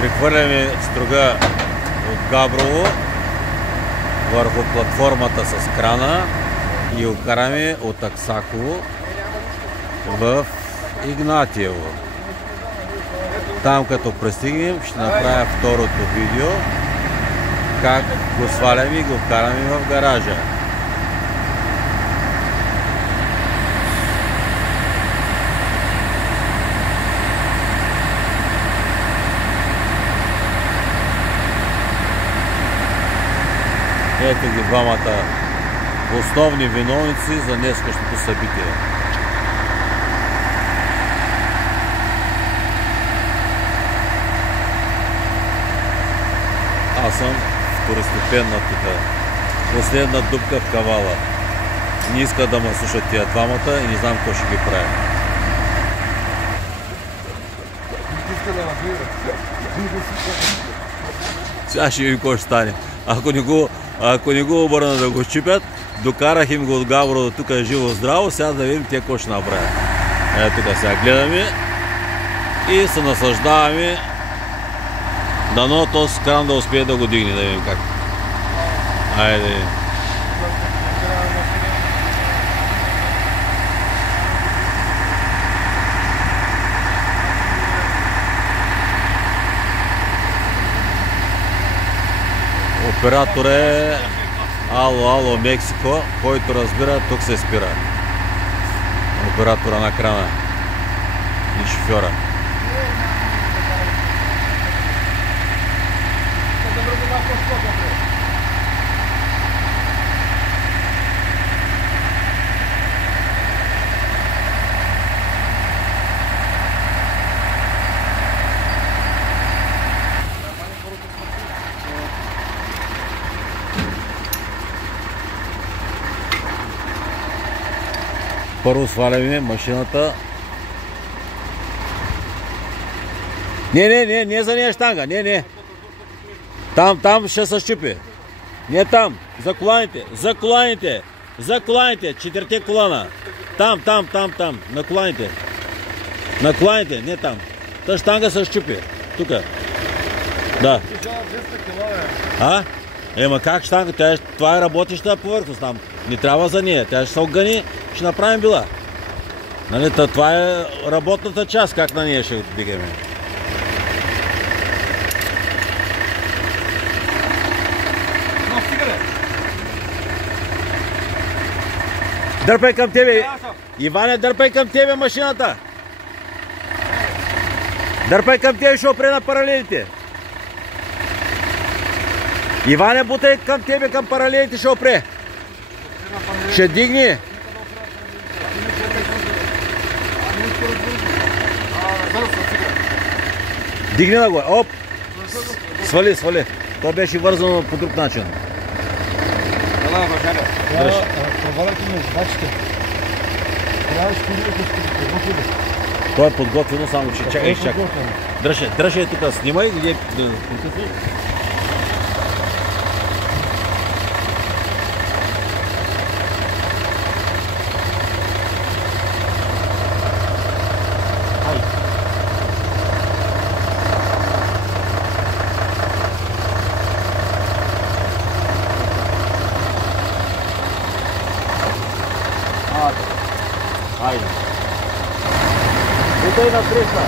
Прихвърляме струга от Габрово върху платформата с крана и окараме от Аксаково в Игнатиево. Там като пристигнем ще направя второто видео как го сваляме и го караме в гаража. Ето ги двамата основни виновници за днескашното събитие. Аз съм второстепенна тук. Последна дупка в кавала. Не искат да ме слушат тия двамата и не знам какво ще ги правя. Сега ще видим какво ще стане. Ако не го обърна да го щипят, докарах им го от Габрово до тук живо здраво, сега да видим те какво ще направят. Ето тук сега гледаме и се наслаждаваме. Дано този кран да успее да го дигне, да видим как. Айде. Оператор е Ало Мексико, който разбира, тук се спира. Оператора на крана и шофьора. Първо сваляме машината. Не за нея штанга, не. Там ще се щупи. Не там, за коланите, четирите колана. Там, на коланите, не там. Та штанга се щупи, тука. Да. Ема как штанга? Това е работеща повърхност там. Не трябва за нея, тя ще се огъни, ще направим била. Нали, това е работната част, как на нея ще дигаме. Дърпай към тебе! Иване, дърпай към тебе машината! Дърпай към тебе, ще опре на паралелите! Иване, бутай към тебе, към паралелите, ще опре! Ще дигни! Дигни на го! Оп! Свали! Това беше вързано по друг начин. Проваляйте ми бачите. Това е подготвено, само че чакай. Дръжи тук, снимай. Айде. Бутай на среща.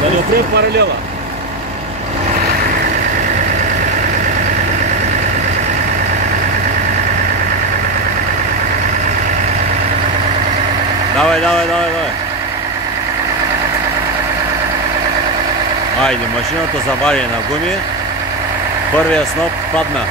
Да не опре паралела. Давай. Айде, машината завари на гуми. Първия сноп падна.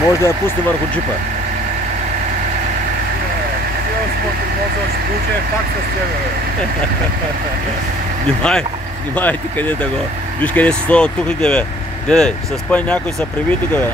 Може да я пусне върху джипа. Внимайте къде да го. Виж къде се слова тухлите, бе. Гледай, ще се спъне някой се приби тук, бе.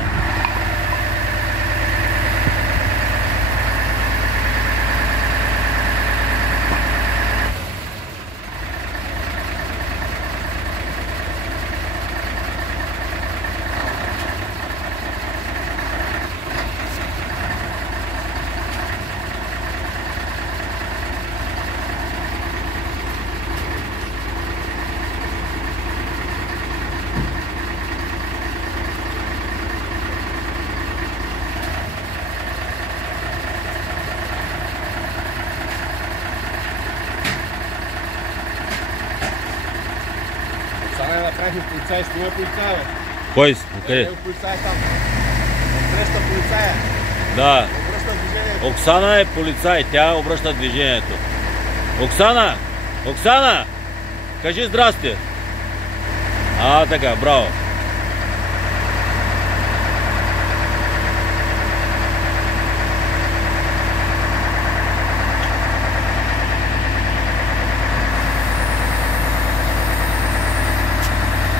Кажи, полицай, стоя полицай, бе. Кой си? Къде? Ево полицай там. Среща полицая. Да. Обръща движението. Оксана е полицай, тя обръща движението. Оксана! Оксана! Кажи здрасти! Така, браво!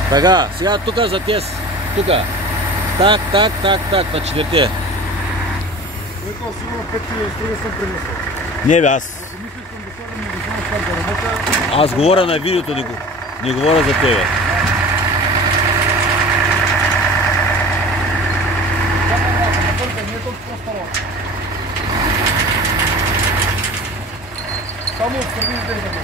Така, сега тука за тез. Тука. Так, на четвърте. Което сигурно 5000 струга съм принесъл. Не бе, аз. Ако мислиш съм да слагам, не знам как да работя. Аз говоря на видеото, не говоря за тебе. Чакай малко, набъркай, не е толкова старо. Само отстрани да бъде.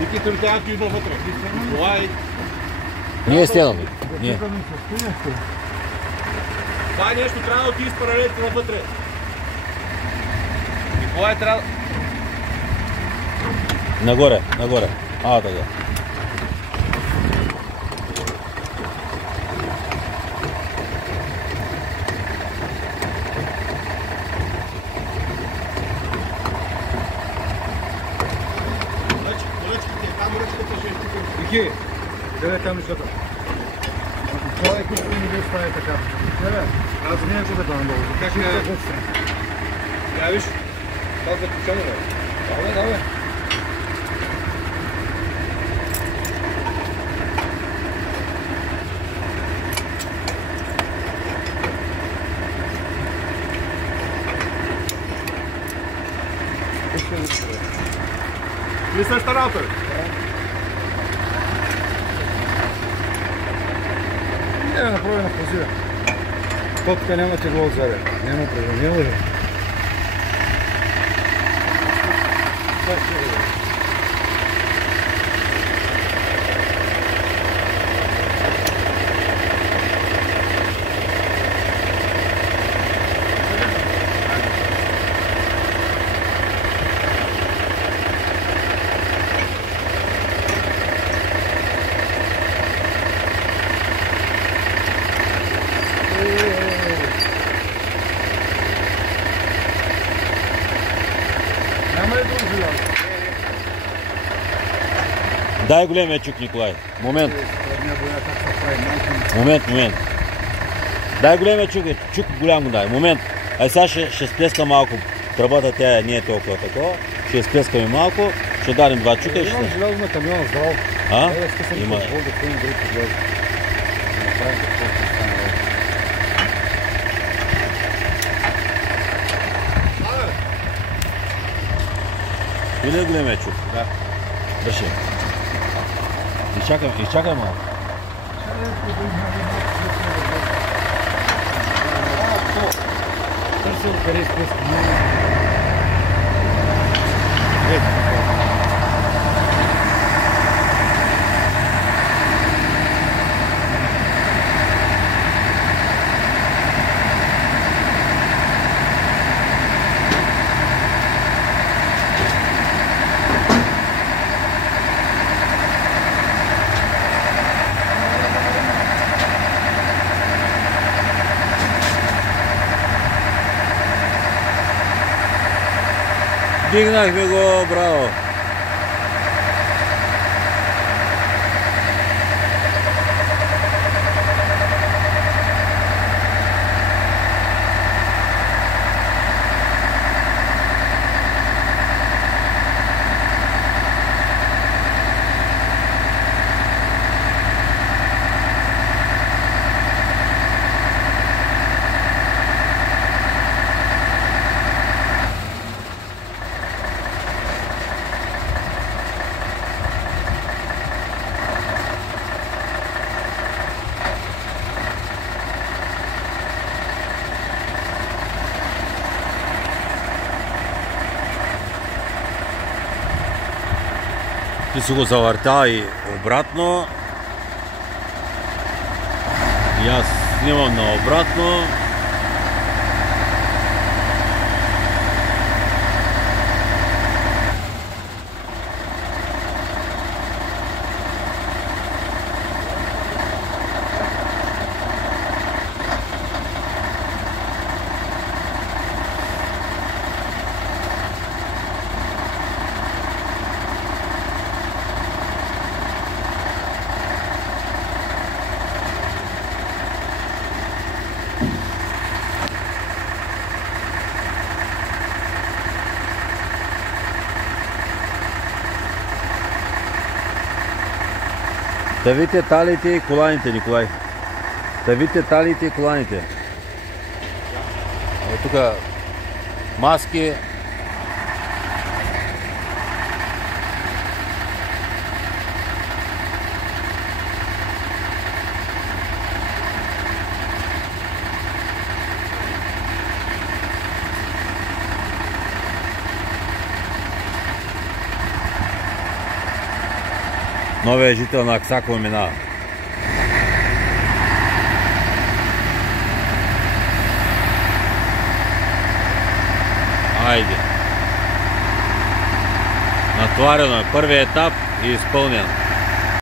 Никита ли трябва да идва вътре? Това е... Не е стенал. Не. Това е нещо, трябва да отиди с паралелите навътре. Николай трябва... Нагоре. Така. Вики, гледай там нещата. Това е късно не стане така. Гледай, аз не е кубета надолу. Как не е? Я виж, това заключено е. Давай. Ли същата работа? Не, направи на позиция. Тотка няма тегло отзаде. Няма проблем, не лъжа. Няма ли друг жилял? Дай големия чук, Николай. Момент. Дай големия чук голям го дай. Момент. Сега ще сплеска малко. Тръбата тя не е толкова такова. Ще сплескаме малко. Ще дарим два чука и ще... Имам желязо на камиона, здраво. Има. Или е големия чук? Да. Държи. Изчакай малко. Търси откъде изпуска. Дигнахме го, браво! Ти си го завъртял и обратно. И аз снимам на обратно. Да видите талите и коланите, Николай. Да видите талите и коланите. Тук маски. Новия жител на Аксаково минава. Айде. Натоварено е. Първият етап е изпълнен.